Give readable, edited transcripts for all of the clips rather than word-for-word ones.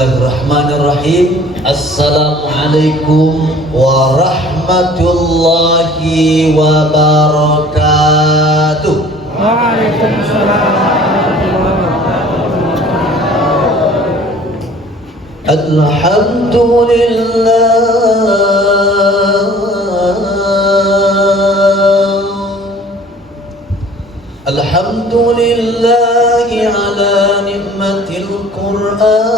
Bismillahirrahmanirrahim. Assalamualaikum warahmatullahi wabarakatuh. Waalaikumsalam warahmatullahi wabarakatuh. Alhamdulillahi ala ni'matil Qur'an.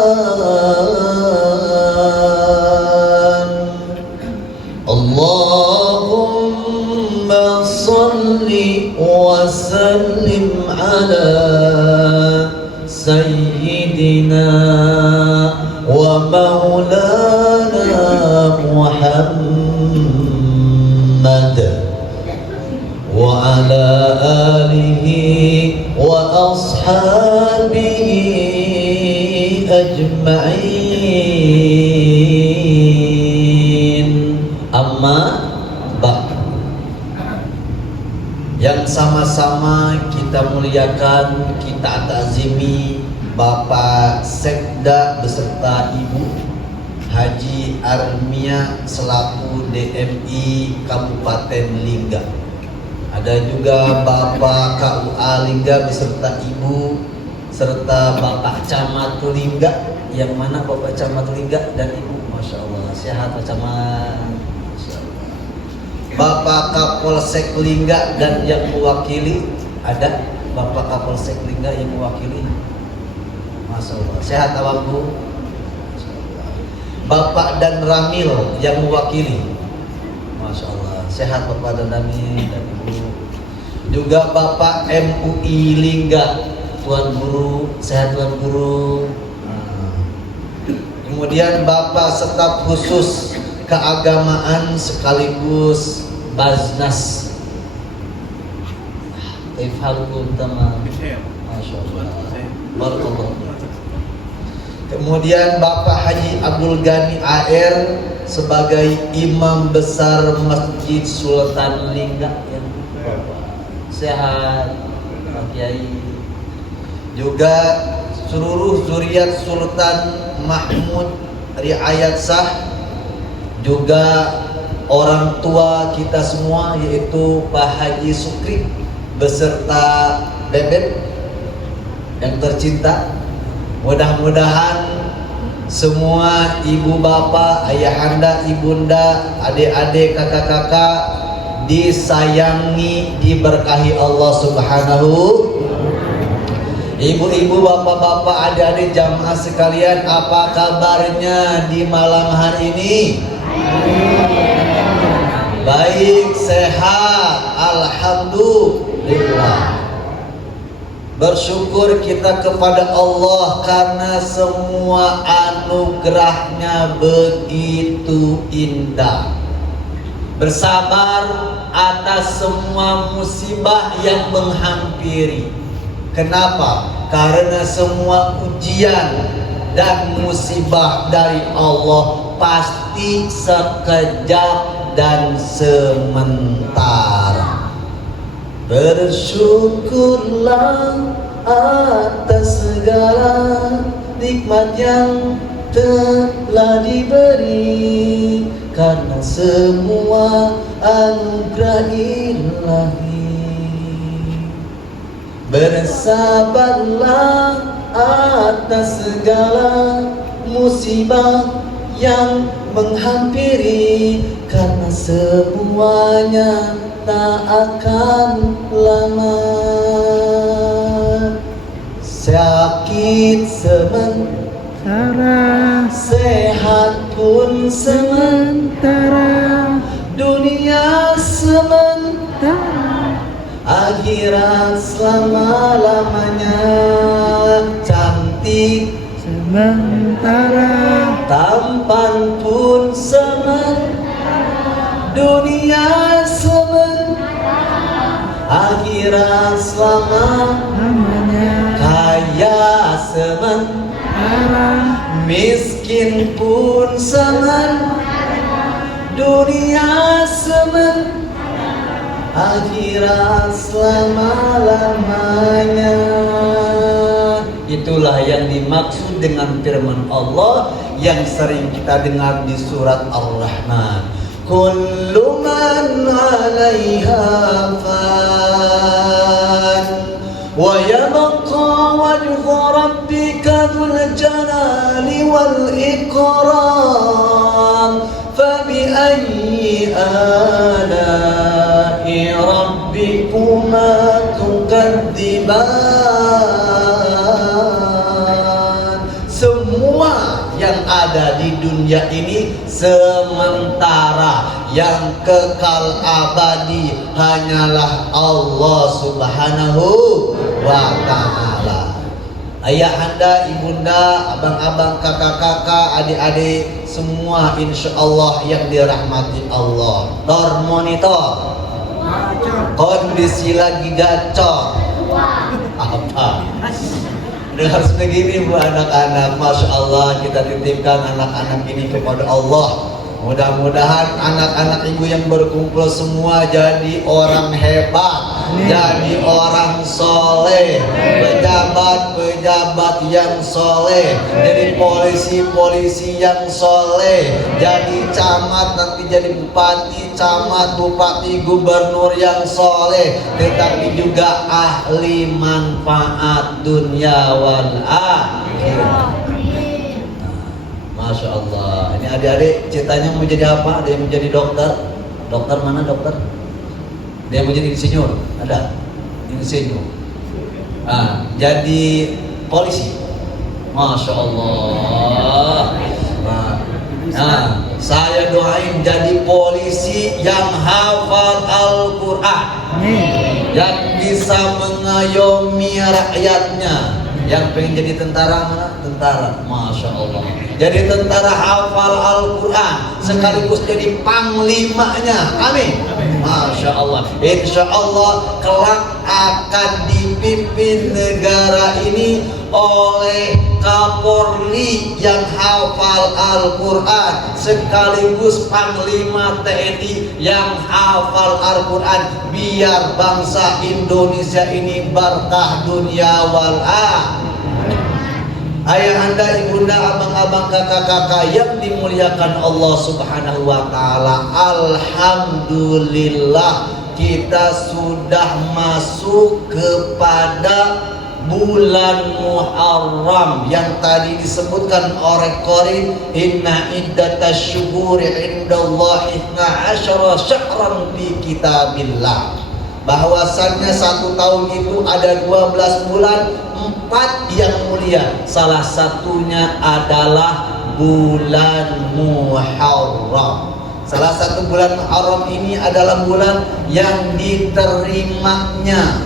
Allahumma salli wa sallim ala sayyidina wa maulana Muhammad wa ala alihi wa ashabihi ajma'in. Amma ba'd. Yang sama-sama kita muliakan, kita ta'zimi Bapak Sekda beserta Ibu Haji Armia selaku DMI Kabupaten Lingga. Ada juga Bapak KUA Lingga beserta Ibu serta Bapak Camat Lingga. Yang mana Bapak Camat Lingga dan Ibu? Masya Allah, sehat Pak Camat. Masya Allah. Bapak Kapolsek Lingga dan yang mewakili, ada Bapak Kapolsek Lingga yang mewakili. Masya Allah, sehat Abang Bu. Bapak dan Ramil yang mewakili. Masya Allah, sehat Bapak dan Ramil dan Ibu. Juga Bapak MUI Lingga, Tuan Guru, sehat Tuan Guru. Kemudian Bapak Staf Khusus Keagamaan sekaligus Baznas. Ifhalkum tamam. Masya Allah. Barakallahu. Kemudian Bapak Haji Abdul Ghani AR sebagai Imam Besar Masjid Sultan Lingga. Sehat Pak Kiai. Juga seluruh zuriat Sultan Mahmud Riayat Sah, juga orang tua kita semua yaitu Pak Haji Sukri beserta Bebek yang tercinta. Mudah-mudahan semua ibu bapak, ayahanda, ibunda, adik-adik, kakak-kakak disayangi, diberkahi Allah Subhanahu. Ibu-ibu, bapak-bapak, adik-adik jamaah sekalian, apa kabarnya di malam hari ini? Baik, sehat, alhamdulillah. Bersyukur kita kepada Allah karena semua anugerahnya begitu indah. Bersabar atas semua musibah yang menghampiri. Kenapa? Karena semua ujian dan musibah dari Allah pasti sekejap dan sementara. Bersyukurlah atas segala nikmat yang telah diberi, karena semua anugerah ilahi. Bersabarlah atas segala musibah yang menghampiri, karena semuanya tak akan lama. Sakit sementara, sehat pun sementara, dunia sementara, akhirat selama-lamanya. Cantik sementara, tampan pun sementara, dunia sementara, akhirat selama-lamanya. Kaya sementara, miskin pun sementara, dunia sementara, akhirat selama-lamanya. Itulah yang dimaksud dengan firman Allah yang sering kita dengar di surat Ar-Rahman. Kullu man 'alaiha fan wa yabqa wajhu rabbika dzul jalali wal ikram fabi ayyi ala'i rabbikuma tukadziban. Semua yang ada di dunia ini sementara, yang kekal abadi hanyalah Allah Subhanahu wa ta'ala. Ayah anda, ibunda, abang-abang, kakak-kakak, adik-adik, semua insya Allah yang dirahmati Allah. Tor monitor, kondisi lagi gacor. Apa? Dengan begini bu anak-anak, Masya Allah, kita titipkan anak-anak ini kepada Allah. Mudah-mudahan anak-anak ibu yang berkumpul semua jadi orang hebat, jadi orang soleh, pejabat-pejabat yang soleh, jadi polisi-polisi yang soleh, jadi camat, nanti jadi bupati, camat, bupati, gubernur yang soleh, tetapi juga ahli manfaat dunia wal akhirah. Masya Allah. Ini adik-adik ceritanya mau jadi apa? Ada yang mau jadi dokter? Dokter mana dokter? Ada yang mau jadi insinyur? Ada? Insinyur. Jadi polisi. Masya Allah. Saya doain jadi polisi yang hafal Al-Quran, yang bisa mengayomi rakyatnya. Yang pengen jadi tentara mana? Tentara. Masya Allah. Jadi tentara hafal Al-Quran sekaligus jadi panglimanya. Amin. Masya Allah. Insya Allah kelak akan dipimpin negara ini oleh Kapolri yang hafal Al-Quran sekaligus Panglima TNI yang hafal Al-Quran, biar bangsa Indonesia ini berkah dunia wal akhirah. Ayah anda, ibunda, abang-abang, kakak-kakak yang dimuliakan Allah Subhanahu wa ta'ala, alhamdulillah kita sudah masuk kepada bulan Muharram yang tadi disebutkan oleh Qari, inna iddatash syuhuri indallahi 12 syahran fi kitabillah, bahwasannya 1 tahun itu ada 12 bulan, 4 yang mulia, salah satunya adalah bulan Muharram. Salah satu bulan Muharram ini adalah bulan yang diterimanya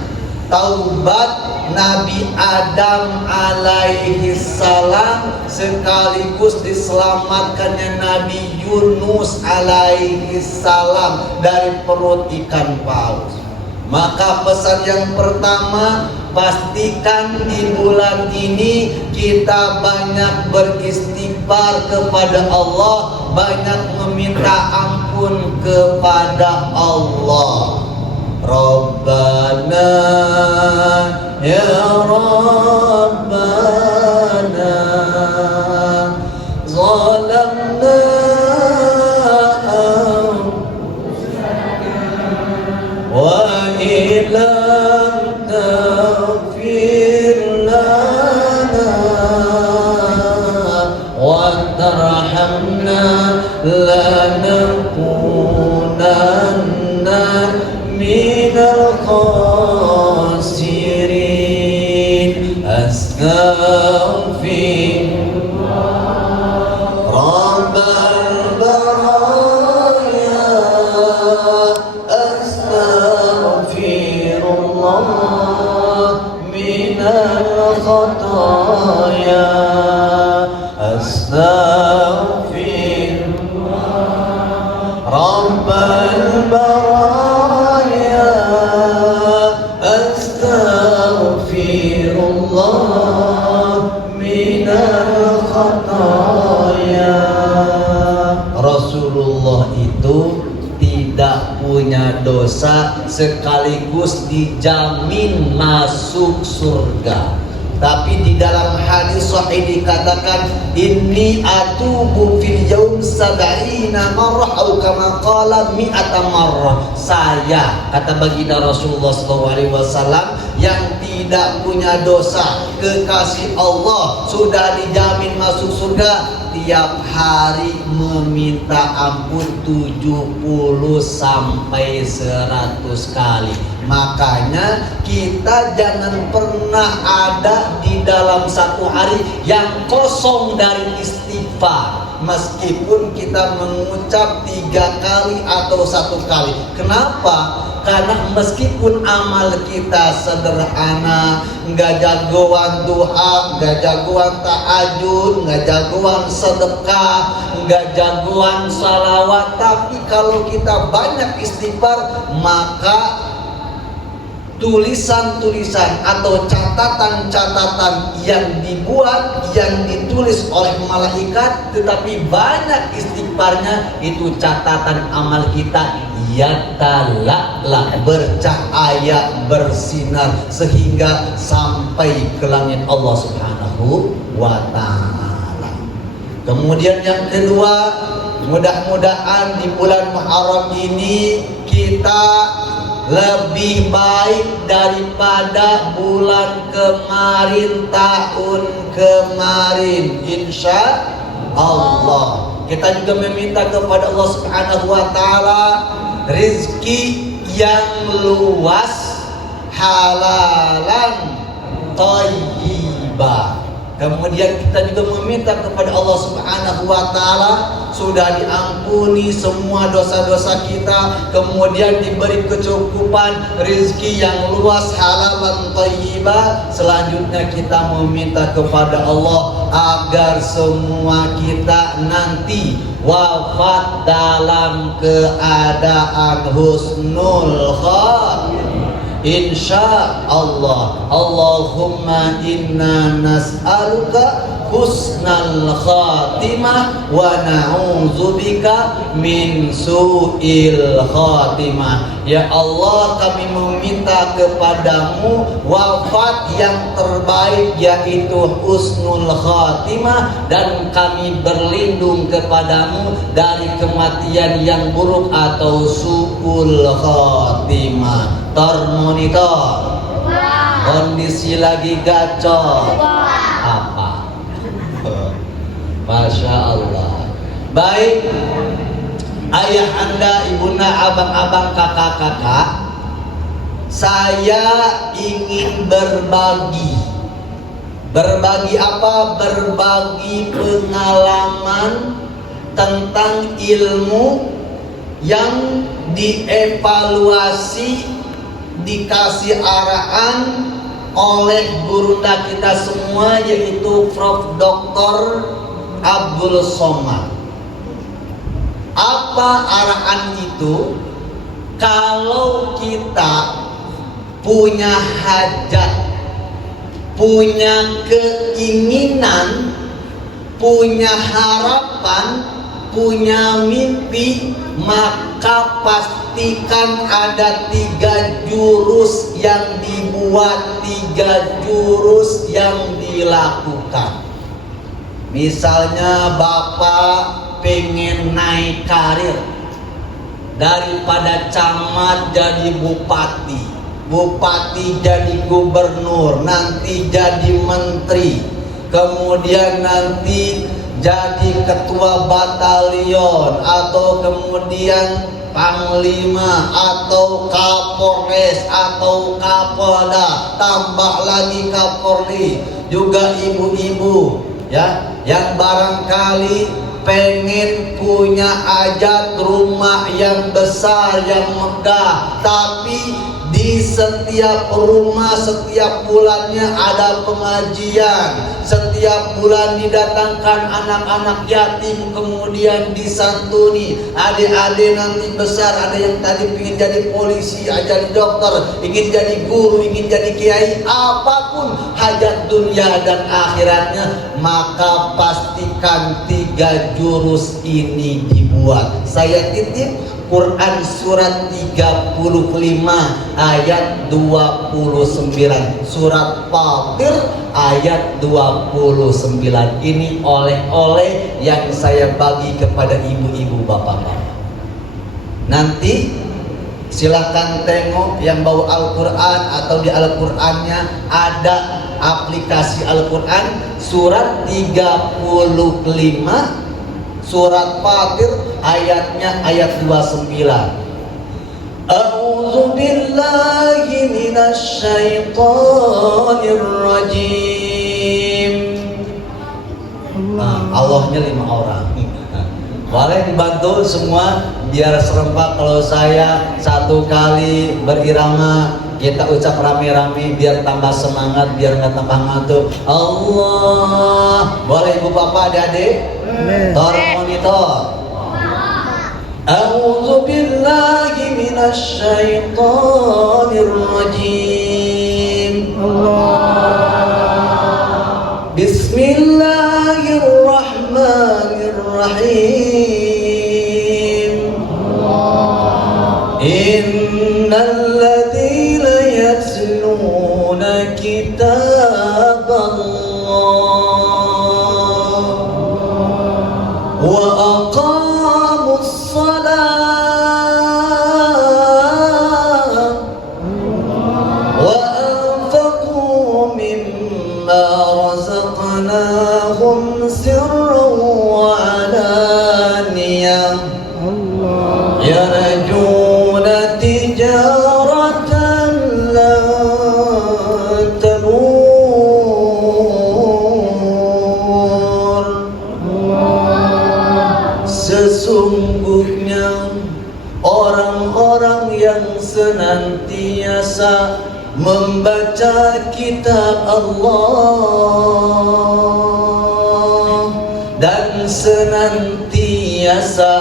taubat Nabi Adam alaihi salam sekaligus diselamatkannya Nabi Yunus alaihi salam dari perut ikan paus. Maka pesan yang pertama, pastikan di bulan ini kita banyak beristighfar kepada Allah, banyak meminta ampun kepada Allah. Rabbana ya Rabbana zalamna wa ilam taghfir lana wa tarhamna lanakunanna minal khasirin. Astaghfirullah Rabbal baraya, astaghfirullah minal khataya, astaghfirullah Rabbal baraya, astaghfirullah minal khataya. Rasulullah itu tidak punya dosa sekaligus dijamin masuk surga. Tapi di dalam hadis sahih dikatakan inni atubu fil yaum sab'ina marrah atau kama qala mi'ata marrah. Saya, kata baginda Rasulullah SAW, yang tidak punya dosa, kekasih Allah, sudah dijamin masuk surga, tiap hari meminta ampun 70 sampai 100 kali. Makanya kita jangan pernah ada di dalam satu hari yang kosong dari istighfar, meskipun kita mengucap 3 kali atau 1 kali. Kenapa? Karena meskipun amal kita sederhana, nggak jagoan duha, nggak jagoan tahajud, nggak jagoan sedekah, nggak jagoan salawat, tapi kalau kita banyak istighfar, maka tulisan-tulisan atau catatan-catatan yang dibuat, yang ditulis oleh malaikat, tetapi banyak istighfarnya, itu catatan amal kita yatala'la, bercahaya, bersinar, sehingga sampai ke langit Allah Subhanahu wa ta'ala. Kemudian yang kedua, mudah-mudahan di bulan Muharram ini kita lebih baik daripada bulan kemarin, tahun kemarin, insya Allah. Kita juga meminta kepada Allah Subhanahu wa ta'ala rezeki yang luas, halalan, thayyibah. Kemudian kita juga meminta kepada Allah Subhanahu wa ta'ala sudah diampuni semua dosa-dosa kita, kemudian diberi kecukupan rezeki yang luas, halalan, thayyibah. Selanjutnya kita meminta kepada Allah agar semua kita nanti wafat dalam keadaan husnul khatimah, insya Allah. Allahumma inna nas'aluka husnal khatimah wa na'udzubika min su'il khatimah. Ya Allah, kami meminta kepadamu wafat yang terbaik, yaitu husnul khatimah, dan kami berlindung kepadamu dari kematian yang buruk atau su'ul khatimah. Termonitor, kondisi lagi gacor, apa? Masya Allah. Baik, ayah anda, ibunda, abang-abang, kakak-kakak, saya ingin berbagi. Berbagi apa? Berbagi pengalaman tentang ilmu yang dievaluasi, dikasih arahan oleh gurunda kita semua, yaitu Prof. Dr. Abdul Somad. Apa arahan itu? Kalau kita punya hajat, punya keinginan, punya harapan, punya mimpi, maka pastikan ada 3 jurus yang dibuat, 3 jurus yang dilakukan. Misalnya Bapak pengen naik karir, daripada camat jadi bupati, bupati jadi gubernur, nanti jadi menteri, kemudian nanti jadi ketua batalion, atau kemudian panglima, atau kapolres, atau kapolda, tambah lagi kapolri. Juga ibu-ibu ya, yang barangkali pengen punya hajat rumah yang besar, yang megah, tapi di setiap rumah setiap bulannya ada pengajian, setiap bulan didatangkan anak-anak yatim, kemudian disantuni. Adik-adik nanti besar, ada yang tadi ingin jadi polisi, jadi dokter, ingin jadi guru, ingin jadi kiai, apapun hajat dunia dan akhiratnya, maka pastikan 3 jurus ini dibuat. Saya titip Quran surat 35 ayat 29, surat Fatir ayat 29. Ini oleh-oleh yang saya bagi kepada ibu-ibu, bapak-bapak. Nanti silahkan tengok yang bawa Al-Quran atau di Al-Qurannya ada aplikasi Al-Quran surat 35 surat Fatir ayatnya ayat 29. A'udzu billahi minasy syaithanir rajim. Allahnya 5 orang. Boleh dibantu semua biar serempak. Kalau saya satu kali berirama, kita ucap rame-rame biar tambah semangat, biar nggak tambah ngantuk. Allah. Boleh ibu bapak adik-adik? Tor monitor. A'udzu billahi minasy syaithanir rajim. Allah. Bismillahirrahmanirrahim. Allah. Innal ladzina yatluna kitaballah wa aqamus salat wa anfaqu mimma razaqnahum sirran wa alaniyah yarjuna tijaratan lan sesungguhnya orang-orang yang senantiasa membaca kitab Allah dan senantiasa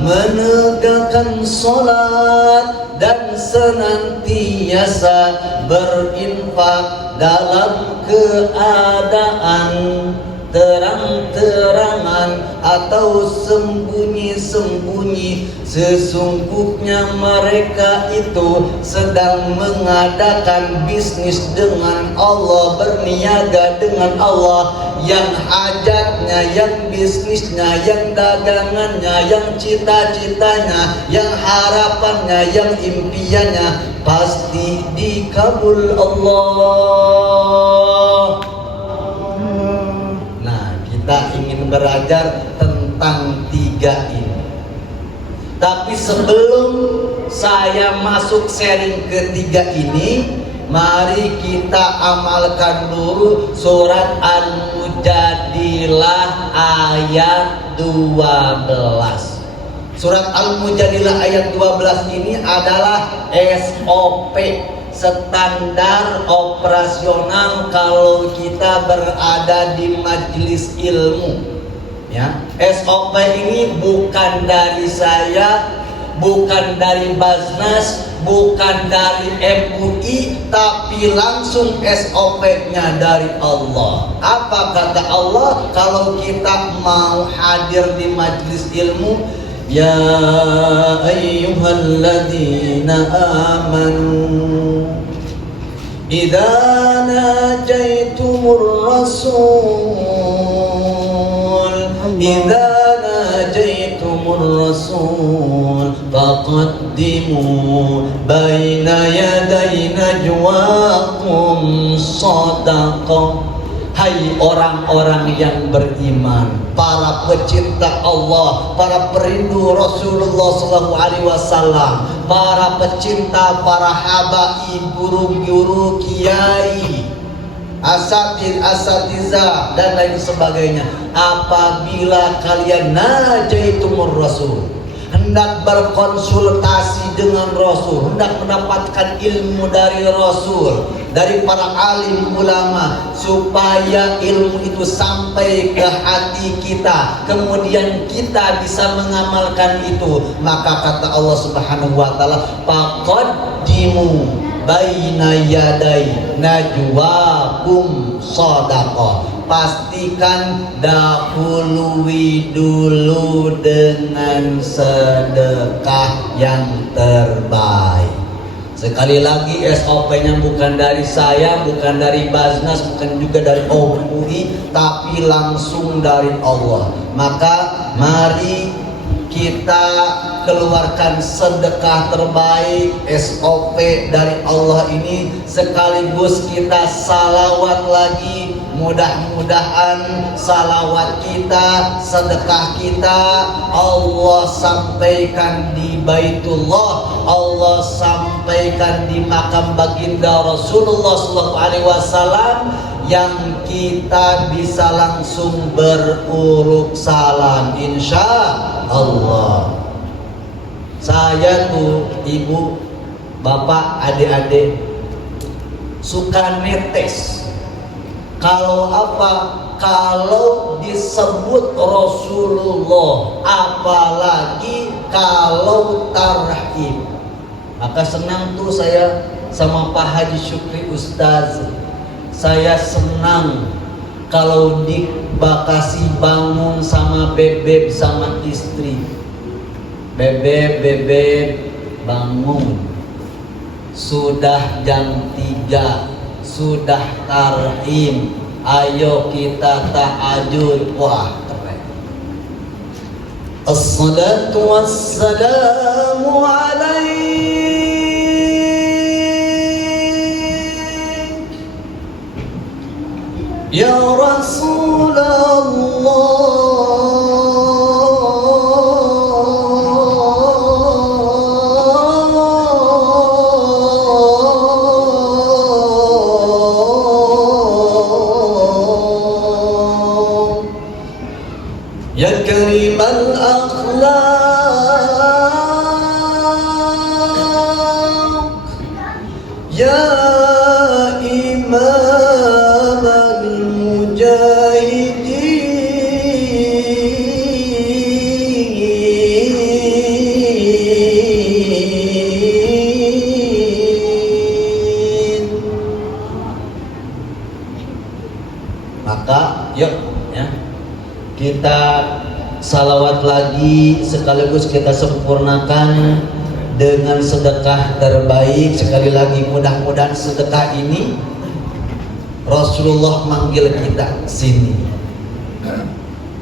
menegakkan salat dan senantiasa berinfak dalam keadaan terang-terangan atau sembunyi-sembunyi, sesungguhnya mereka itu sedang mengadakan bisnis dengan Allah, berniaga dengan Allah, yang hajatnya, yang bisnisnya, yang dagangannya, yang cita-citanya, yang harapannya, yang impiannya pasti dikabul Allah. Kita ingin belajar tentang 3 ini. Tapi sebelum saya masuk sharing ke-3 ini, mari kita amalkan dulu surat Al-Mujadilah ayat 12. Surat Al-Mujadilah ayat 12 ini adalah SOP, standar operasional kalau kita berada di majelis ilmu. Ya, SOP ini bukan dari saya, bukan dari Basnas, bukan dari MUI, tapi langsung SOP-nya dari Allah. Apa kata Allah kalau kita mau hadir di majelis ilmu? Ya ayyuhalladzina amanu idza najaitumur rasul faqaddimu baina yaday najwakum shadaqah. Hai orang-orang yang beriman, para pecinta Allah, para perindu Rasulullah SAW, para pecinta, para habaib, guru-guru, kiai, asatidzah dan lain sebagainya. Apabila kalian najaitumur rasul, hendak berkonsultasi dengan Rasul, hendak mendapatkan ilmu dari Rasul, dari para alim ulama, supaya ilmu itu sampai ke hati kita, kemudian kita bisa mengamalkan itu, maka kata Allah Subhanahu wa taala, faqaddimu baina yaday najwakum shadaqah. Pastikan dahului dulu dengan sedekah yang terbaik. Sekali lagi SOP-nya bukan dari saya, bukan dari Basnas, bukan juga dari OMUI, tapi langsung dari Allah. Maka mari kita keluarkan sedekah terbaik, SOP dari Allah ini, sekaligus kita salawat lagi. Mudah-mudahan salawat kita, sedekah kita Allah sampaikan di Baitullah, Allah sampaikan di makam baginda Rasulullah SAW, yang kita bisa langsung beruruk salam insya Allah. Saya tuh ibu, bapak, adik-adik suka netes. Kalau apa? Kalau disebut Rasulullah, apalagi kalau tarhib. Maka senang tuh saya sama Pak Haji Syukri Ustaz. Saya senang kalau di Bekasi bangun sama bebek sama istri. Bebek bangun. Sudah jam 3, sudah tarhim. Ayo kita tahajud. Wah, keren. Assalatu wassalamu alaik ya Rasulullah. Ya karimal akhlaq, ya imam al-mujahidin. Maka yuk ya, kita salawat lagi, sekaligus kita sempurnakan dengan sedekah terbaik. Sekali lagi, mudah-mudahan sedekah ini Rasulullah manggil kita, sini,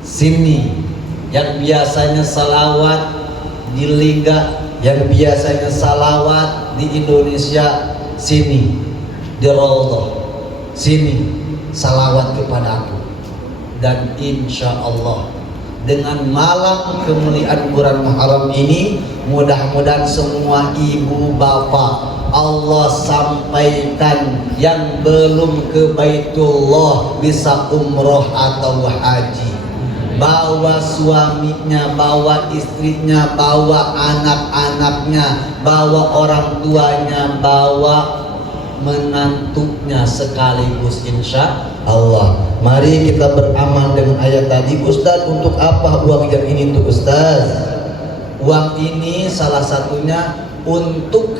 sini. Yang biasanya salawat di Liga, yang biasanya salawat di Indonesia, sini di Raudhah, sini salawat kepada aku. Dan insya Allah dengan malam kemuliaan bulan Muharram ini, mudah-mudahan semua ibu bapak Allah sampaikan yang belum ke Baitullah bisa umroh atau haji, bawa suaminya, bawa istrinya, bawa anak-anaknya, bawa orang tuanya, bawa menantunya sekaligus insya Allah. Mari kita beramal dengan ayat tadi. Ustaz, untuk apa uang yang ini untuk Ustaz? Uang ini salah satunya untuk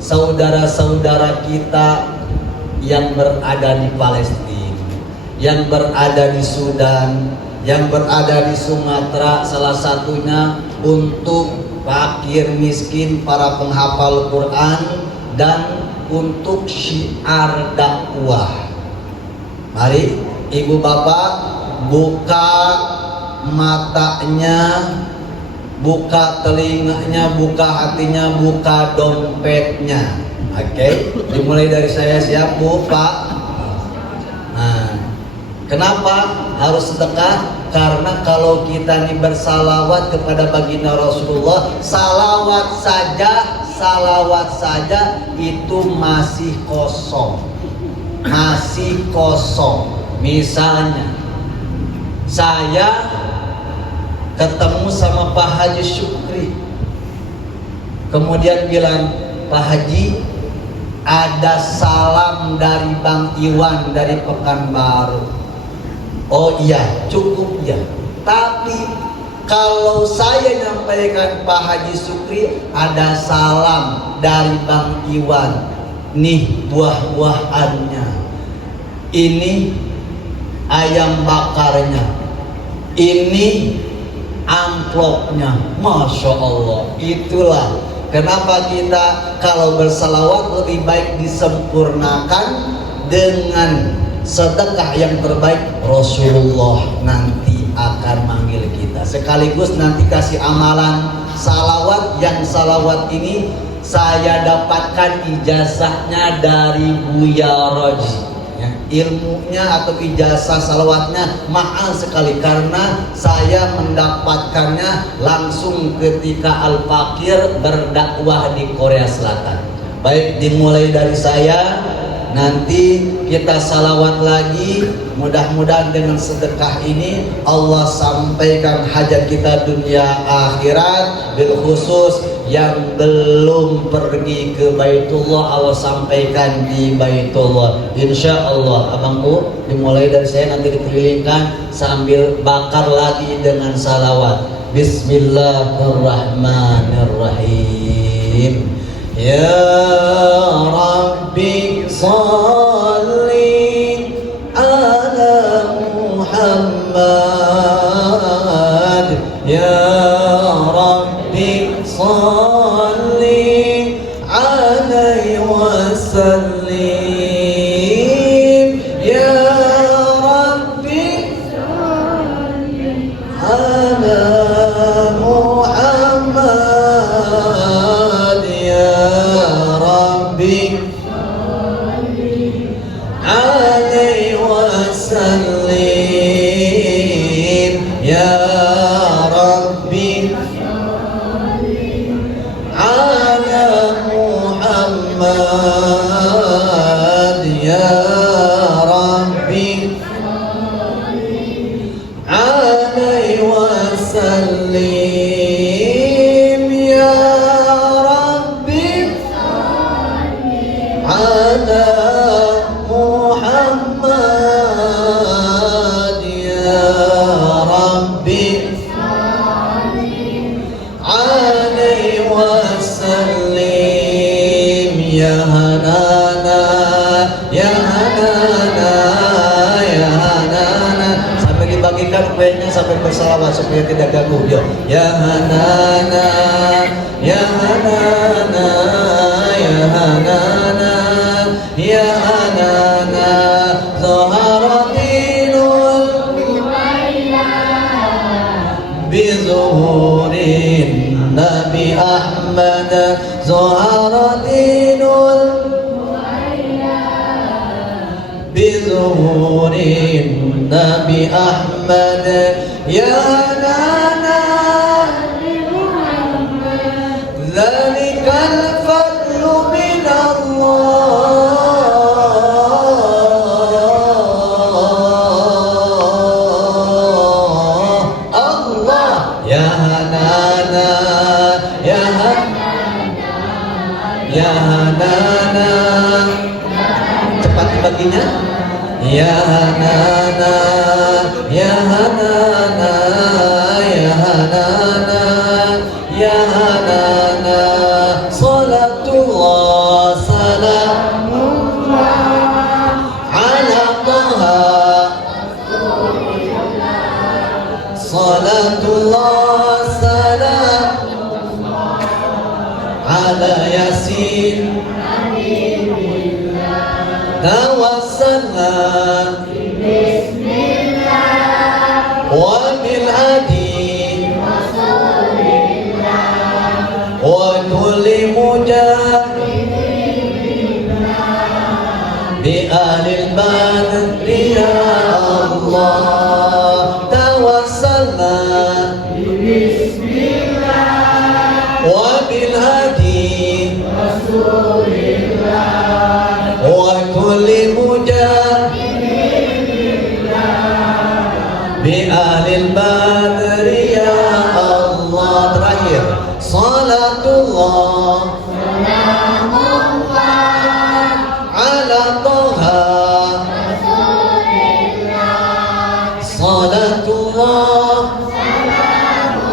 saudara-saudara kita yang berada di Palestina, yang berada di Sudan, yang berada di Sumatera. Salah satunya untuk fakir miskin, para penghafal Quran, dan untuk syiar dakwah. Mari ibu bapak buka matanya, buka telinganya, buka hatinya, buka dompetnya. Oke, dimulai dari saya. Siap Bu, Pak? Nah, kenapa harus sedekah? Karena kalau kita ini bersalawat kepada baginda Rasulullah, salawat saja itu masih kosong. Masih kosong. Misalnya saya ketemu sama Pak Haji Syukri, kemudian bilang, Pak Haji, ada salam dari Bang Iwan dari Pekanbaru. Oh iya, cukup ya. Tapi kalau saya nyampaikan Pak Haji Sukri, ada salam dari Bang Iwan. Nih buah-buahannya, ini ayam bakarnya, ini amplopnya. Masya Allah. Itulah kenapa kita kalau bersalawat lebih baik disempurnakan dengan sedekah yang terbaik. Rasulullah nanti akan manggil kita, sekaligus nanti kasih amalan salawat. Yang salawat ini saya dapatkan ijazahnya dari Buya Roji ya. Ilmunya atau ijazah salawatnya mahal sekali, karena saya mendapatkannya langsung ketika Al-Fakir berdakwah di Korea Selatan. Baik, dimulai dari saya, nanti kita salawat lagi. Mudah-mudahan dengan sedekah ini Allah sampaikan hajat kita dunia akhirat. Bil khusus yang belum pergi ke Baitullah, Allah sampaikan di Baitullah insya Allah. Abangku, dimulai dari saya, nanti dikelilingkan sambil bakar lagi dengan salawat. Bismillahirrahmanirrahim. Ya Rabbi salli ala Muhammad. Ya Rabbi salli alaihi wasallim. Ya Rabbi salli ala Muhammad. Ya Rabbi alaihi wasallim. Ya Rabbi ala Muhammad. Ya Rabbi alaihi wasallim. Ya Rabbi ala Muhammad. Ya Rabbi alaihi wasallim. Ya Hanana, ya Hanana, ya Hanana. Sampai dibagikan kuenya, sampai bersalawat supaya tidak ganggu. Yo. Ya Hanana, ya Hanana, ya Hanana, ya Hanana. Zaharatinul bizuhurin Nabi Ahmad. Zaharatinul bizuhurin Nabi Ahmad. Ya Nana Zalikal fadlu min Allah. Allah. Ya Hanana, ya Hanana, ya Hanana. Cepat baginya. Ya Hanana, ya Hanana, ya Hanana, ya Hanana. Salatullah salamullah ala Taha. Salatullah salamullah ala Yasin. Tawassalna bismillah wa bil hadi wa kulli mujahidin bi alil badri. Ya Allah, tawassalna bismillah wa bil hadi wa kulli mujahidin bi alil badri. Ya Allah. Terakhir, salatullah salamullah ala Taha. Salatullah salamullah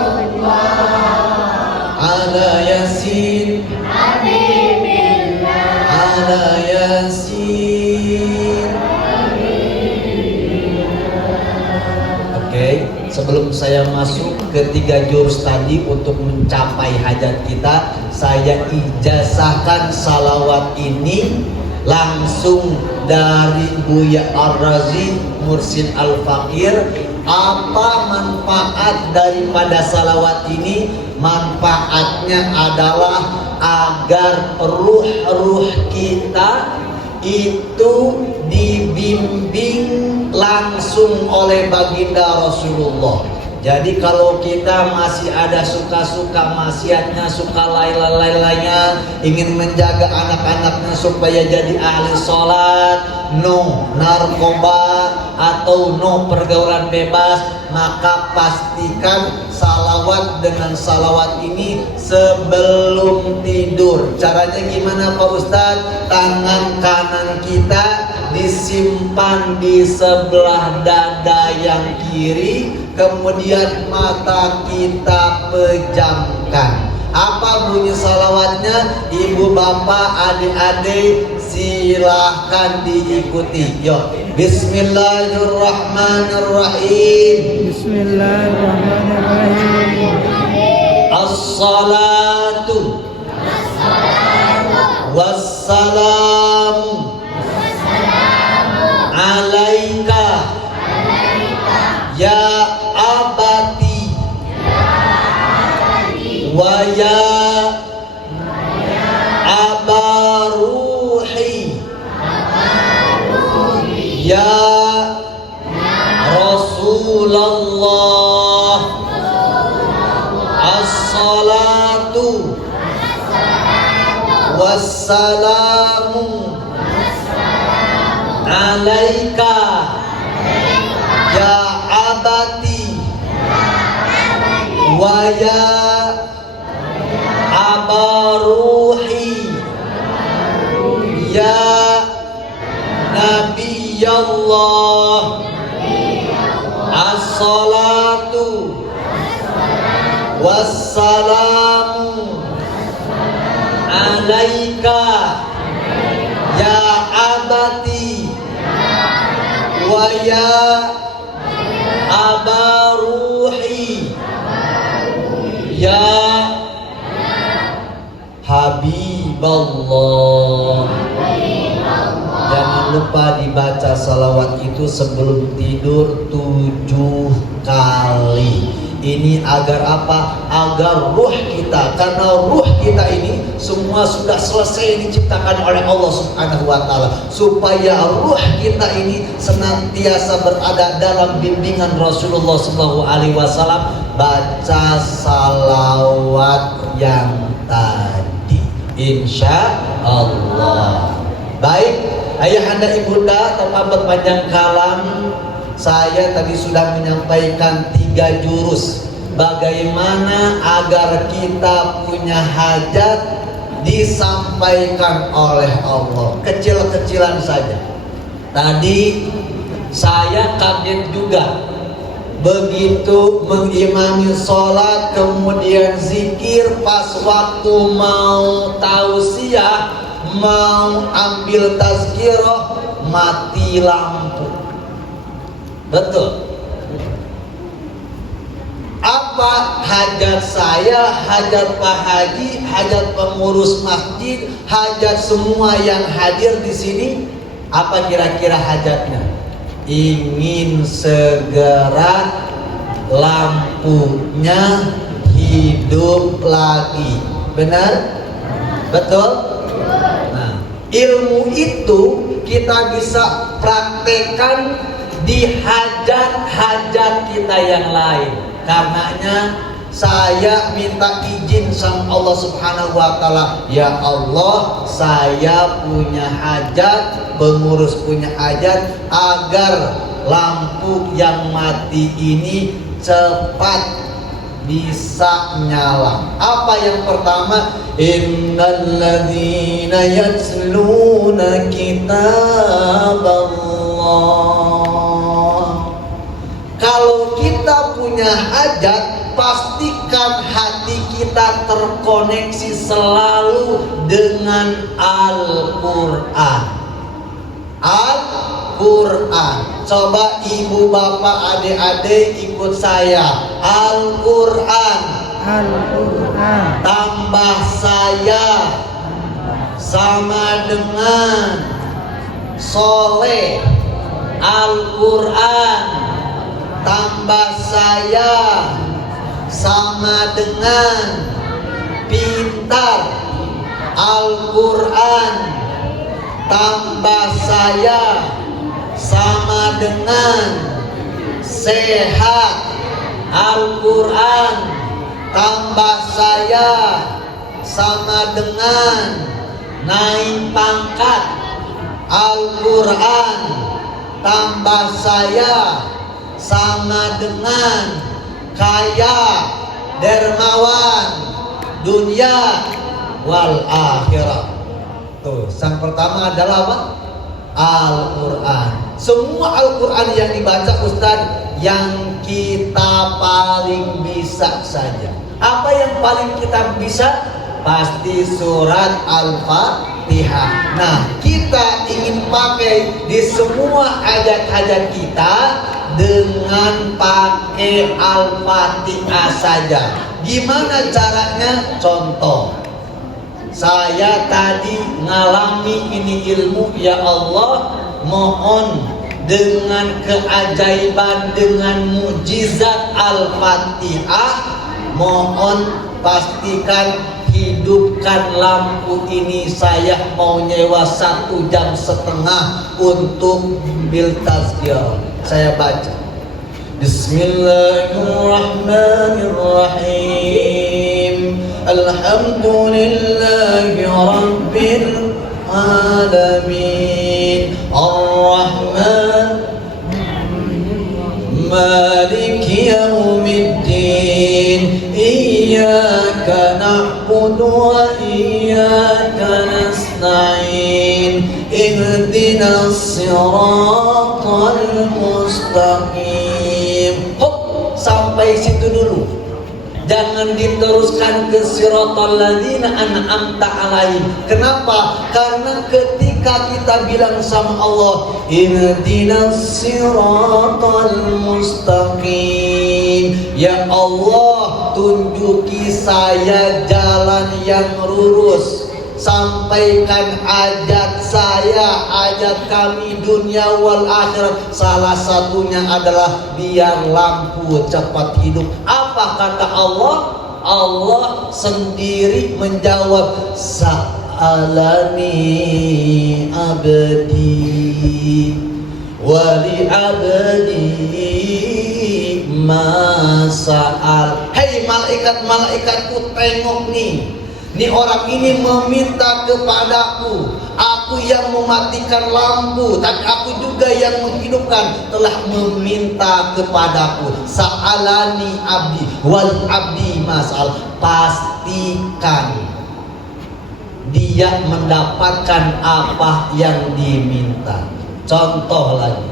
sebelum saya masuk ke 3 jurus tadi untuk mencapai hajat kita, saya ijazahkan salawat ini langsung dari Buya Ar-Razi Mursid Al-Fakir. Apa manfaat daripada salawat ini? Manfaatnya adalah agar ruh-ruh kita itu dibimbing langsung oleh baginda Rasulullah. Jadi kalau kita masih ada suka-suka maksiatnya, suka lain-lainnya, ingin menjaga anak-anaknya supaya jadi ahli sholat, no narkoba atau no pergaulan bebas, maka pastikan salawat dengan salawat ini sebelum tidur. Caranya gimana Pak Ustadz? Tangan kanan kita disimpan di sebelah dada yang kiri, kemudian mata kita pejamkan. Apa bunyi salawatnya? Ibu bapak adik-adik silahkan diikuti. Yuk, Bismillahirrahmanirrahim. Bismillahirrahmanirrahim. As-salatu wassalamu alaika ya abati wa ya abaruhi ya Rasulullah. As-salatu wassalamu alaika ya abati wa ya abaruhi ya Nabiyallah. As-salatu wassalamu alaika ya abati wa ya abaruhi ya Habiballah. Jangan lupa dibaca salawat itu sebelum tidur 7 kali. Ini agar apa? Agar ruh kita, karena ruh kita ini semua sudah selesai diciptakan oleh Allah Subhanahu wa Ta'ala, supaya ruh kita ini senantiasa berada dalam bimbingan Rasulullah SAW. Baca salawat yang tadi, insya Allah. Baik, ayahanda ibunda, tanpa berpanjang kalam, saya tadi sudah menyampaikan 3 jurus bagaimana agar kita punya hajat disampaikan oleh Allah. Kecil-kecilan saja. Tadi saya kaget juga, begitu mengimami sholat kemudian zikir, pas waktu mau tausiah, mau ambil tazkirah, mati lampu. Betul. Apa hajat saya, hajat Pak Haji, hajat pengurus masjid, hajat semua yang hadir di sini? Apa kira-kira hajatnya? Ingin segera lampunya hidup lagi. Benar? Betul? Nah, ilmu itu kita bisa praktekkan di hajat-hajat kita yang lain. Karenanya saya minta izin sama Allah Subhanahu wa Ta'ala, ya Allah, saya punya hajat, pengurus punya hajat, agar lampu yang mati ini cepat bisa nyala. Apa yang pertama? Innalladzina yatluna kitaballah. Kalau kita punya hajat, pastikan hati kita terkoneksi selalu dengan Al-Quran. Quran. Coba ibu bapak adik-adik ikut saya. Al-Quran Al-Quran tambah saya sama dengan soleh. Al-Quran tambah saya sama dengan pintar. Al-Quran tambah saya sama dengan sehat. Al-Quran tambah saya sama dengan naik pangkat. Al-Quran tambah saya sama dengan kaya, dermawan, dunia wal akhirah. Tuh, yang pertama adalah apa? Al-Quran. Semua Al-Quran yang dibaca Ustaz, yang kita paling bisa saja. Apa yang paling kita bisa? Pasti surat Al-Fatihah. Nah, kita ingin pakai di semua hajat-hajat kita dengan pakai Al-Fatihah saja. Gimana caranya? Contoh, saya tadi ngalami ini ilmu, ya Allah, mohon dengan keajaiban, dengan mujizat Al-Fatihah, mohon pastikan hidupkan lampu ini. Saya mau nyewa 1,5 jam untuk bil tazkiyah. Saya baca Bismillahirrahmanirrahim. Alhamdulillahi Rabbil Alamin. Ar-Rahman Maliki Yawmiddin. Iyyaka na'budu wa iyyaka nasta'in. Ihdinas siratal mustaqim. Hop, sampai situ dulu. Jangan diteruskan ke siratal ladzina an'amta alaihim. Kenapa? Karena ketika kita bilang sama Allah, ihdinas siratal mustaqim, ya Allah, tunjuki saya jalan yang lurus. Sampaikan hajat saya, hajat kami dunia wal akhirat. Salah satunya adalah biar lampu cepat hidup. Apa kata Allah? Allah sendiri menjawab, sa'alani abdi wali abdi masa'al. Hei malaikat-malaikatku, tengok nih. Ini orang ini meminta kepadaku. Aku yang mematikan lampu, tapi aku juga yang menghidupkan. Telah meminta kepadaku. Sa'alani abdi wal abdi mas'al. Pastikan dia mendapatkan apa yang diminta. Contoh lagi,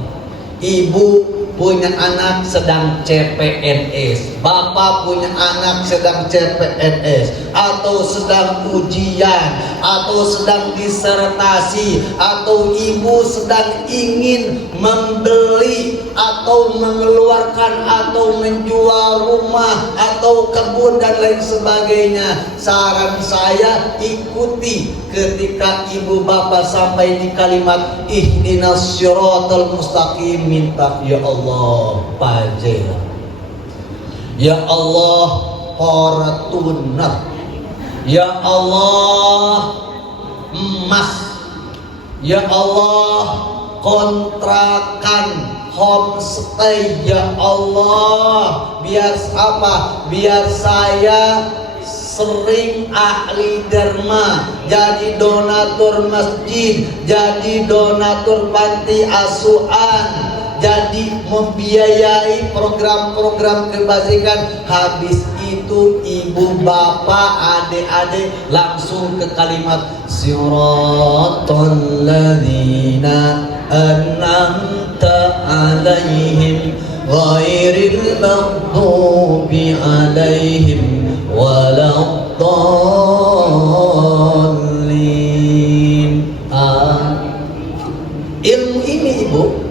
ibu punya anak sedang CPNS, bapak punya anak sedang CPNS, atau sedang ujian, atau sedang disertasi, atau ibu sedang ingin membeli atau mengeluarkan atau menjual rumah atau kebun dan lain sebagainya. Saran saya, ikuti ketika ibu bapak sampai di kalimat ihdinas siratal mustaqim, minta ya Allah pajak, ya Allah Fortuner, ya Allah emas, ya Allah kontrakan homestay, ya Allah. Biar apa? Biar saya sering ahli derma, jadi donatur masjid, jadi donatur panti asuhan, jadi membiayai program-program kebajikan. Habis itu ibu bapak adik-adik langsung ke kalimat siratal ladzina an'amta alaihim ghairil maghdubi alaihim waladdallin. Ilmu ini ibu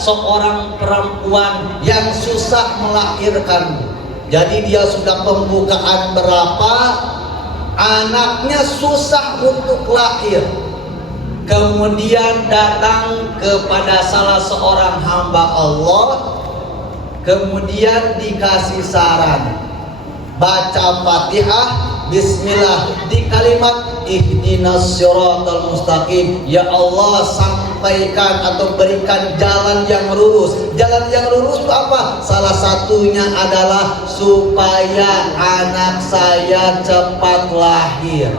seorang perempuan yang susah melahirkan. Jadi dia sudah pembukaan berapa, anaknya susah untuk lahir. Kemudian datang kepada salah seorang hamba Allah, kemudian dikasih saran, baca Fatihah, Bismillah, di kalimat ihdinas siratal mustaqim, ya Allah sampaikan atau berikan jalan yang lurus. Jalan yang lurus itu apa? Salah satunya adalah supaya anak saya cepat lahir.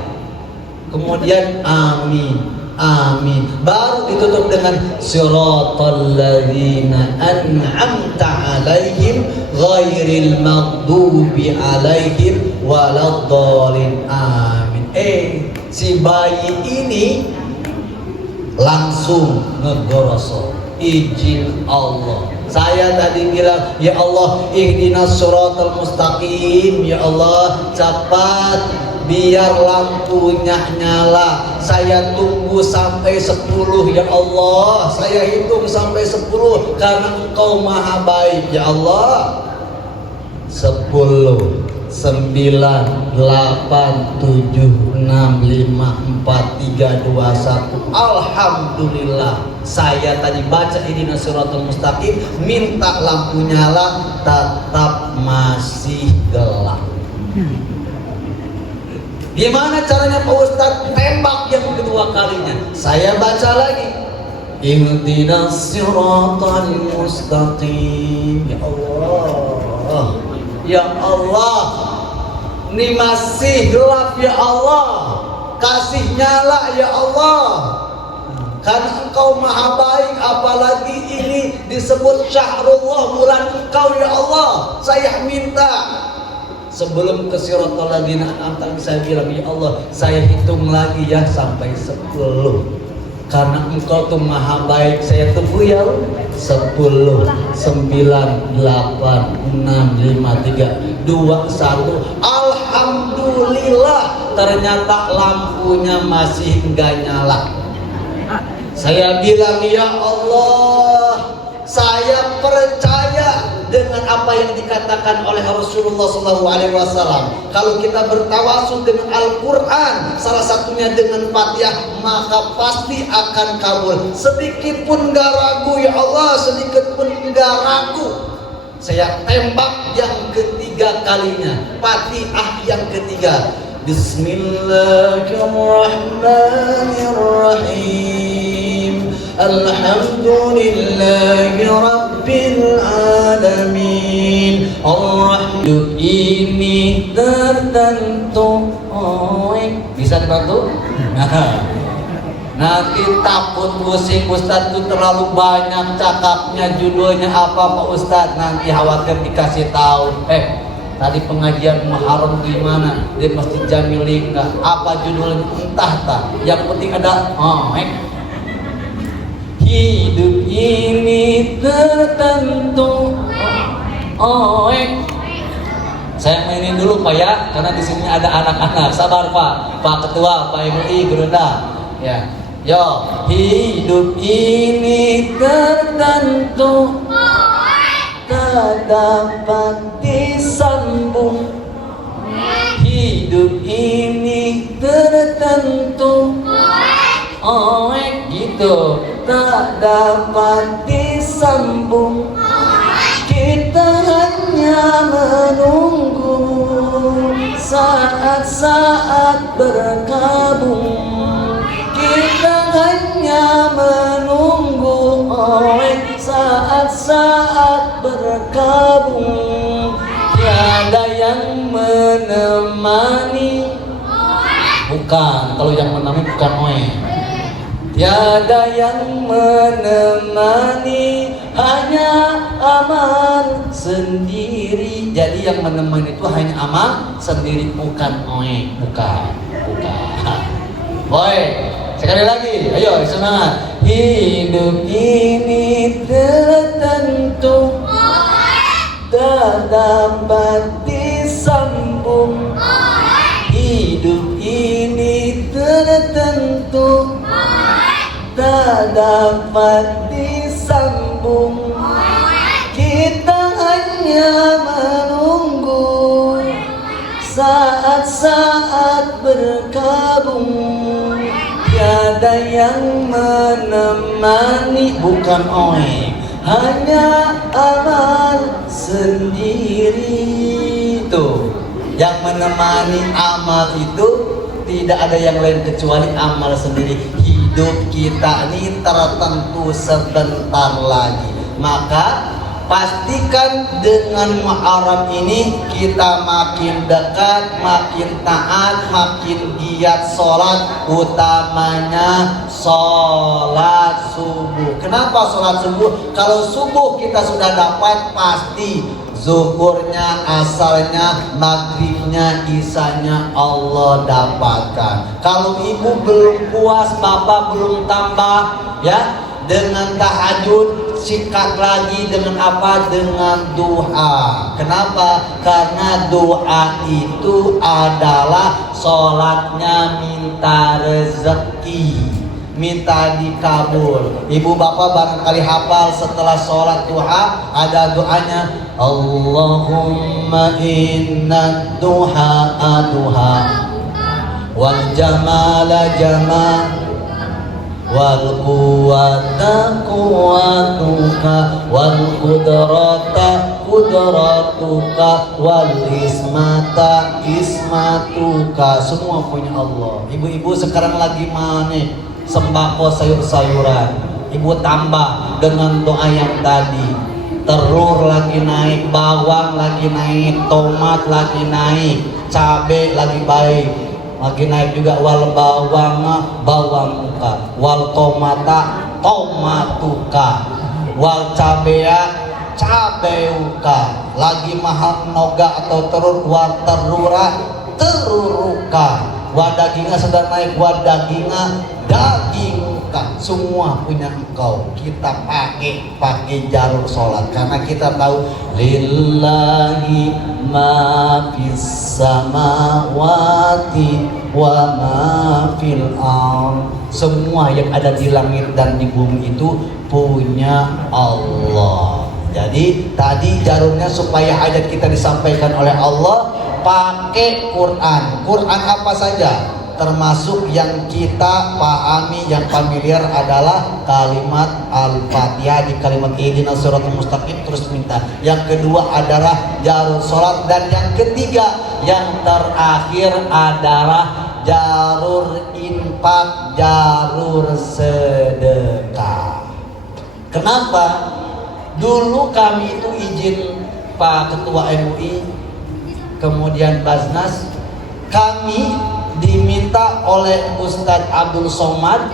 Kemudian amin, amin, baru ditutup dengan siratal ladzina an'amta alaihim ghairil maghdubi alaihim waladdallin, amin. Si bayi ini langsung ngegoroso, izin Allah. Saya tadi bilang, ya Allah ihdinas siratal mustaqim, ya Allah cepat biar lampunya nyala. Saya tunggu sampai 10, ya Allah. Saya hitung sampai 10 karena Engkau maha baik, ya Allah. 10, 9, 8, 7, 6, 5, 4, 3, 2, 1. Alhamdulillah. Saya tadi baca ihdinas siratal mustaqim, minta lampu nyala, tetap masih gelap. Gimana caranya Pak Ustadz? Tembak yang kedua kalinya. Saya baca lagi, ihdinas siratal mustaqim, ya Allah. Ya Allah, ini masih gelap, ya Allah, kasih nyala, ya Allah. Karena Engkau maha baik, apalagi ini disebut syahrullah, bulan Engkau, ya Allah. Saya minta. Sebelum ke siratal ladzina an'amta, saya bilang, ya Allah, saya hitung lagi ya sampai 10. Karena Engkau tuh maha baik, saya tunggu ya. 10, 9, 8, 6, 5, 3, 2, 1. Alhamdulillah, ternyata lampunya masih enggak nyala. Saya bilang, ya Allah, saya percaya dengan apa yang dikatakan oleh Rasulullah SAW. Kalau kita bertawasul dengan Al-Quran, salah satunya dengan Fatihah, maka pasti akan kabul. Sedikit pun gak ragu, ya Allah, sedikit pun gak ragu. Saya tembak yang ketiga kalinya, Fatihah yang ketiga. Bismillahirrahmanirrahim. Alhamdulillahi Rabbil Alamin. Ar-Rahman. Ini tertentu. Bisa dibantu? Nanti takut pusing Ustadz itu terlalu banyak cakapnya, judulnya apa Pak Ustadz? Nanti khawatir dikasih tahu. Tadi pengajian Muharram gimana? Di Masjid Jamilingga. Apa judulnya? Entah tak. Yang penting ada hidup ini tertentu. Saya mainin dulu Pak ya, karena di sini ada anak-anak. Sabar Pak, Pak Ketua, Pak MUI, Gerunda. Ya, yo, hidup ini tertentu, tak dapat disambung. Hidup ini tertentu, gitu, tak dapat disambung. Kita hanya menunggu saat-saat berkabung. Kita hanya menunggu saat-saat berkabung. Tiada yang menemani. Bukan, kalau yang menemani bukan Tiada yang menemani, hanya aman sendiri. Jadi yang menemani itu hanya aman sendiri, bukan bukan. Boy, sekali lagi, ayo semangat. Hidup ini tertentu, tak dapat disambung. Hidup ini tertentu, tak dapat disambung. berkabung. Kita hanya menunggu saat-saat berkabung. Tiada yang menemani, bukan oe, hanya amal sendiri. Tuh, yang menemani amal itu tidak ada yang lain kecuali amal sendiri. Hidup kita ini tertentu sebentar lagi, maka pastikan dengan Muharram ini kita makin dekat, makin taat, makin giat sholat, utamanya sholat subuh. Kenapa sholat subuh? Kalau subuh kita sudah dapat, pasti zuhurnya, asarnya, maghribnya, isanya Allah dapatkan. Kalau ibu belum puas, bapak belum tambah, ya, dengan tahajud, sikat lagi dengan apa? Dengan doa. Kenapa? Karena doa itu adalah sholatnya minta rezeki, minta dikabul. Ibu bapak barangkali hafal setelah sholat duha ada doanya, Allahumma inna duha duha wal jamala jamal wal quwwata quwwatuka wal qudrata qudratuka wal ismata ismatuka. Semua punya Allah. Ibu-ibu sekarang lagi mana sembako sayur-sayuran, ibu tambah dengan doa yang tadi. Telur lagi naik, bawang lagi naik, tomat lagi naik, cabai lagi baik, lagi naik juga. Wal bawang bawang muka, wal tomata tomatuka, wal cabea cabeuka. Lagi mahal noga atau telur, wal terura teruruka. Wadaginga sudah naik, wadaginga dagingka. Semua punya engkau. Kita pakai jalur sholat karena kita tahu lillahi ma fis samawati wa ma fil ardh. Semua yang ada di langit dan di bumi itu punya Allah. Jadi tadi jalurnya supaya hajat kita disampaikan oleh Allah, pakai Quran. Quran apa saja? Termasuk yang kita pahami, yang familiar adalah kalimat Al-Fatihah. Di kalimat ihdinas siratal mustaqim terus minta. Yang kedua adalah jalur sholat. Dan yang ketiga, yang terakhir adalah jalur infak, jalur sedekah. Kenapa? Dulu kami itu izin Pak Ketua MUI, kemudian Basnas, kami diminta oleh Ustadz Abdul Somad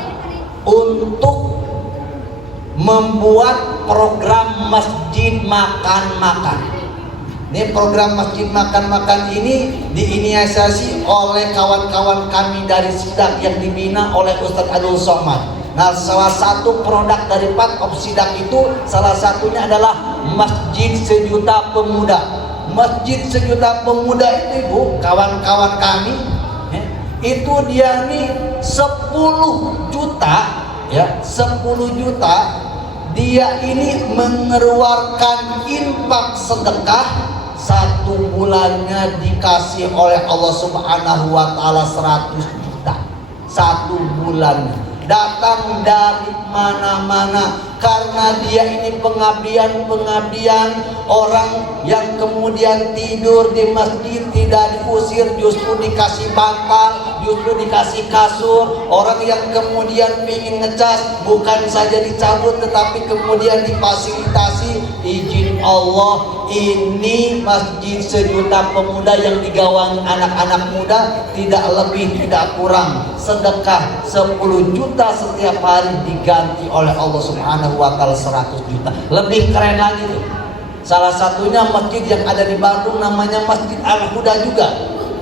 untuk membuat program masjid makan-makan. Ini program masjid makan-makan ini diinisiasi oleh kawan-kawan kami dari Sidak yang dibina oleh Ustadz Abdul Somad. Nah, salah satu produk dari Pak Sidak itu salah satunya adalah Masjid Sejuta Pemuda. Masjid Sejuta Pemuda itu, ibu, kawan-kawan kami, itu dia nih 10 juta, ya, 10 juta dia ini mengeluarkan infak sedekah. 1 bulannya dikasih oleh Allah Subhanahu wa taala 100 juta. 1 bulan datang dari mana-mana karena dia ini pengabdian orang yang kemudian tidur di masjid tidak diusir, justru dikasih bantal, justru dikasih kasur. Orang yang kemudian ingin ngecas bukan saja dicabut tetapi kemudian difasilitasi. Izin Allah, ini Masjid Sejuta Pemuda yang digawangi anak-anak muda, tidak lebih tidak kurang, sedekah 10 juta setiap hari diganti oleh Allah Subhanahu wa taala 100 juta. Lebih keren lagi tuh, salah satunya masjid yang ada di Bandung namanya Masjid Al-Huda juga,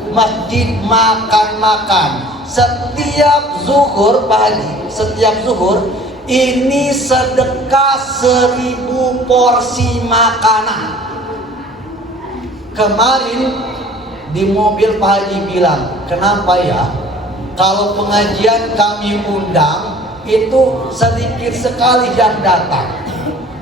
masjid makan-makan. Setiap zuhur, Pak Haji, setiap zuhur ini sedekah 1000 porsi makanan. Kemarin di mobil Pak Haji bilang, kenapa ya kalau pengajian kami undang itu sedikit sekali yang datang,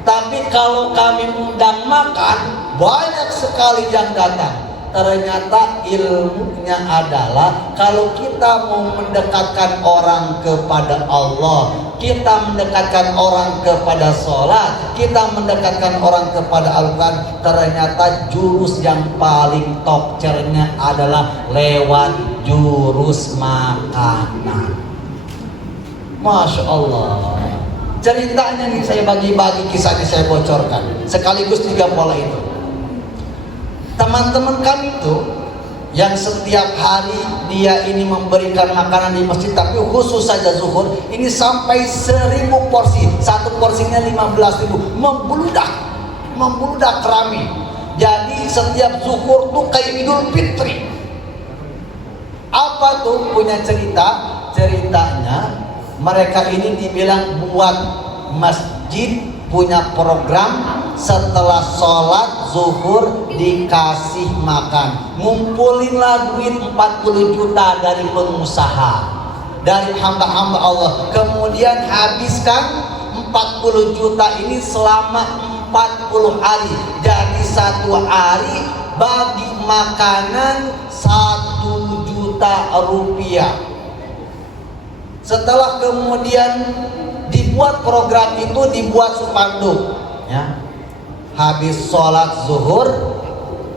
tapi kalau kami undang makan, banyak sekali yang datang. Ternyata ilmunya adalah kalau kita mau mendekatkan orang kepada Allah, kita mendekatkan orang kepada sholat, kita mendekatkan orang kepada Al-Quran, ternyata jurus yang paling top cernya adalah lewat jurus makanan. Masya Allah. Ceritanya nih saya bagi-bagi, kisahnya saya bocorkan sekaligus 3 pola itu. Teman-teman kami itu yang setiap hari dia ini memberikan makanan di masjid, tapi khusus saja zuhur ini sampai 1000 porsi, satu porsinya 15.000, membludak rame. Jadi setiap zuhur tuh kayak Idul Fitri. Apa tuh? Punya ceritanya mereka ini dibilang buat masjid punya program setelah sholat zuhur dikasih makan. Ngumpulinlah duit 40 juta dari pengusaha, dari hamba-hamba Allah. Kemudian habiskan 40 juta ini selama 40 hari. Jadi satu hari bagi makanan 1 juta rupiah. Setelah kemudian dibuat program itu, dibuat spanduk ya. Habis sholat zuhur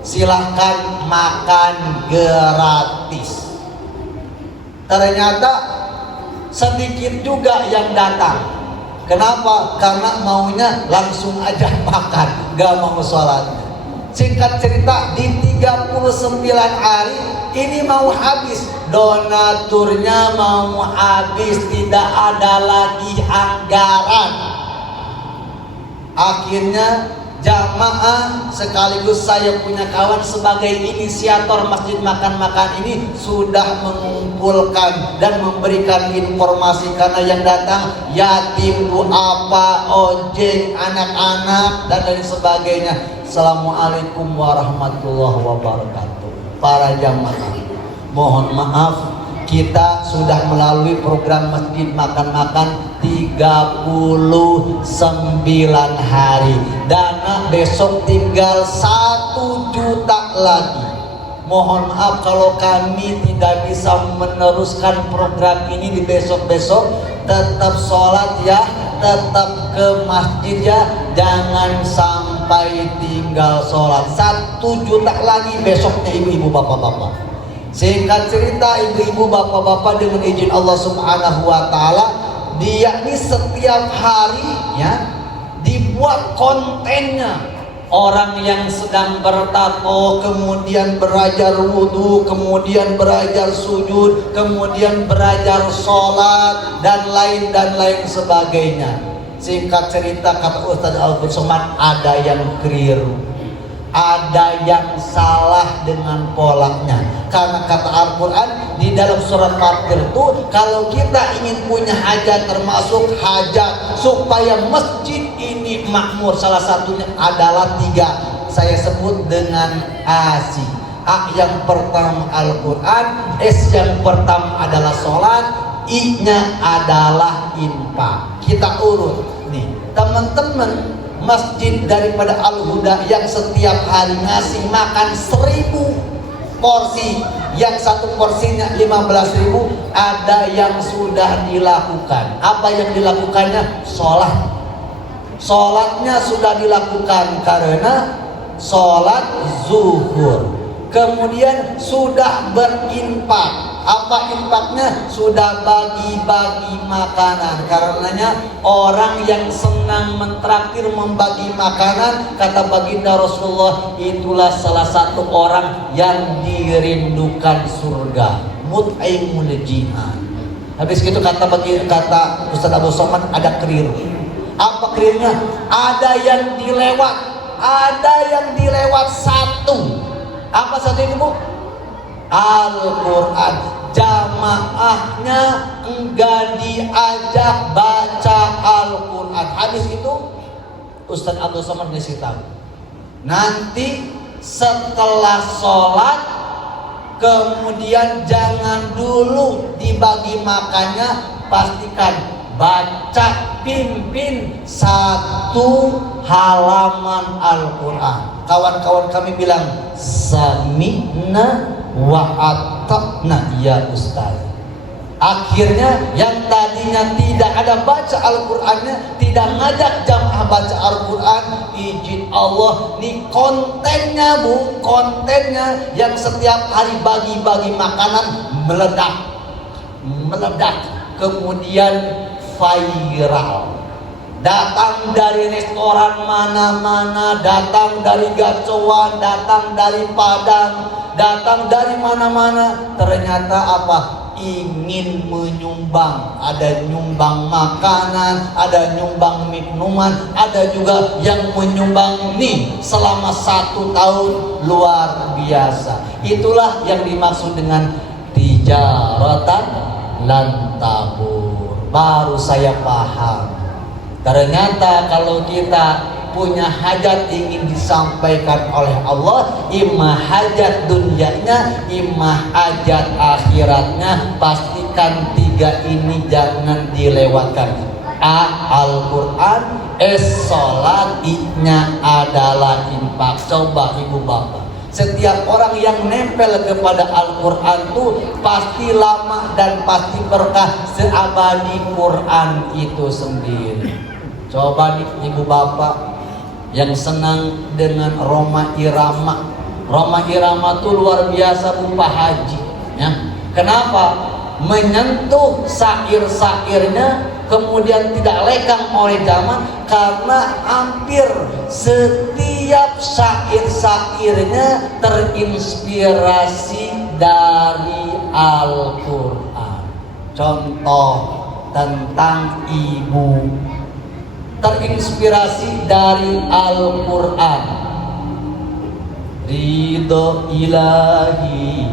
silahkan makan gratis. Ternyata sedikit juga yang datang. Kenapa? Karena maunya langsung aja makan, gak mau sholat. Singkat cerita, di 39 hari ini mau habis, donaturnya mau habis, tidak ada lagi anggaran. Akhirnya jamaah sekaligus saya punya kawan sebagai inisiator masjid makan-makan ini sudah mengumpulkan dan memberikan informasi, karena yang datang yatim, duafa, ojek, anak-anak dan lain sebagainya. Assalamualaikum warahmatullahi wabarakatuh. Para jamaah, mohon maaf, kita sudah melalui program masjid makan-makan 39 hari. Dana besok tinggal 1 juta lagi. Mohon maaf kalau kami tidak bisa meneruskan program ini di besok-besok. Tetap sholat ya, tetap ke masjid ya, jangan sampai tinggal sholat. 1 juta lagi besoknya ibu-ibu bapak-bapak. Singkat cerita, ibu-ibu bapak-bapak dengan izin Allah Subhanahu wa Ta'ala, dia ini setiap hari ya dibuat kontennya. Orang yang sedang bertato, kemudian belajar wudhu, kemudian belajar sujud, kemudian belajar sholat dan lain sebagainya. Singkat cerita, kata Ustaz Al-Ghafur Somad, ada yang keliru, ada yang salah dengan polanya. Karena kata Al-Quran di dalam surat Fatir itu, kalau kita ingin punya hajat, termasuk hajat supaya masjid ini makmur, salah satunya adalah 3 saya sebut dengan ASI. A yang pertama Al-Quran, S yang pertama adalah sholat, I nya adalah infak. Kita urut nih teman-teman. Masjid daripada Al-Huda yang setiap hari ngasih makan 1000 porsi, yang satu porsinya 15.000, ada yang sudah dilakukan. Apa yang dilakukannya? Sholatnya sudah dilakukan karena sholat zuhur. Kemudian sudah berinfak. Apa infaknya? Sudah bagi-bagi makanan. Karenanya orang yang senang mentraktir, membagi makanan, kata baginda Rasulullah, itulah salah satu orang yang dirindukan surga. Mut'imul jihan. Habis itu kata Ustaz Abu Somad, ada keliru. Apa kelirunya? Ada yang dilewat satu. Apa satu itu, Bu? Al-Quran. Jamaahnya enggak diajak baca Al-Quran. Habis itu Ustaz Abdul Somad ngasih tahu, nanti setelah sholat kemudian jangan dulu dibagi makannya, pastikan baca, pimpin satu halaman Al-Quran. Kawan-kawan kami bilang, sami'na wa ata'na ya Ustaz. Akhirnya yang tadinya tidak ada baca Al-Qurannya, tidak ngajak jamaah baca Al-Quran, izin Allah, nih kontennya bu, kontennya yang setiap hari bagi-bagi makanan meledak, kemudian viral. Datang dari restoran mana-mana, datang dari Gacoan, datang dari Padang, datang dari mana-mana. Ternyata apa? Ingin menyumbang. Ada nyumbang makanan, ada nyumbang minuman, ada juga yang menyumbang nih selama 1 tahun, luar biasa. Itulah yang dimaksud dengan tijaratan lan tabur. Baru saya paham. Ternyata kalau kita punya hajat ingin disampaikan oleh Allah, imma hajat dunyanya, imma hajat akhiratnya, pastikan 3 ini jangan dilewatkan. Al-Quran, sholat, I-nya adalah infak. Coba ibu bapak, setiap orang yang nempel kepada Al-Quran tuh pasti lama dan pasti berkah seabadi Quran itu sendiri. Coba nih ibu bapak yang senang dengan Roma Irama. Roma Irama tuh luar biasa bu Pak Haji ya. Kenapa? Menyentuh syair-syairnya kemudian tidak lekang oleh zaman, karena hampir setiap syair-syairnya terinspirasi dari Al-Quran. Contoh tentang ibu, terinspirasi dari Al-Quran. Ridho ilahi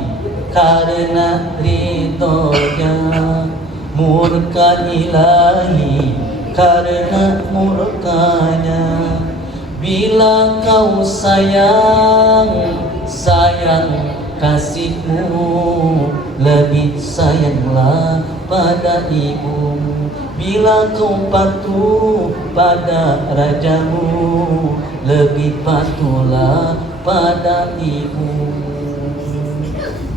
karena ridhonya, murka ilahi karena murkanya. Bila kau sayang, sayang kasihmu, lebih sayanglah pada ibu. Bila kau patuh pada rajamu, lebih patuhlah pada ibu.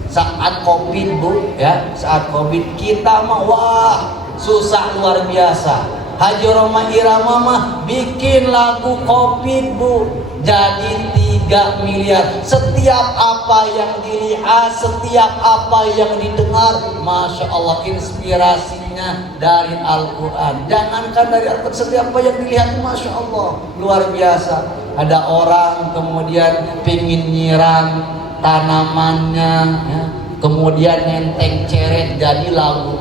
Saat Covid bu ya, saat Covid kita mah wah susah luar biasa. Haji Roma Irama mah bikin lagu Covid bu, jadi 3 miliar. Setiap apa yang dilihat, setiap apa yang didengar, Masya Allah inspirasinya dari Al-Quran. Jangankan dari Al-Quran, setiap apa yang dilihat, Masya Allah luar biasa. Ada orang kemudian pingin nyiram tanamannya ya, kemudian nenteng ceret jadi lagu.